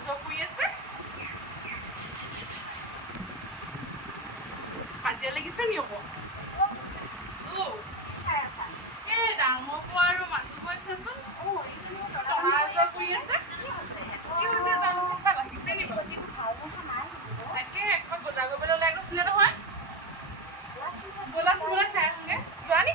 যোৱা কৰি আছে কাজিয়া লাগিছে নি আকৌ এই ডাঙৰ পোৱা আৰু মাছো কৈছেচোন তৰা যোৱা কৰি আছে কি হৈছে জানো কিবা লাগিছে নি বাৰু তাকে একবাৰ বজাৰ কৰিবলৈ ওলাই গৈছিলে নহয় ব'লা চাই আহোঁগে যোৱা নি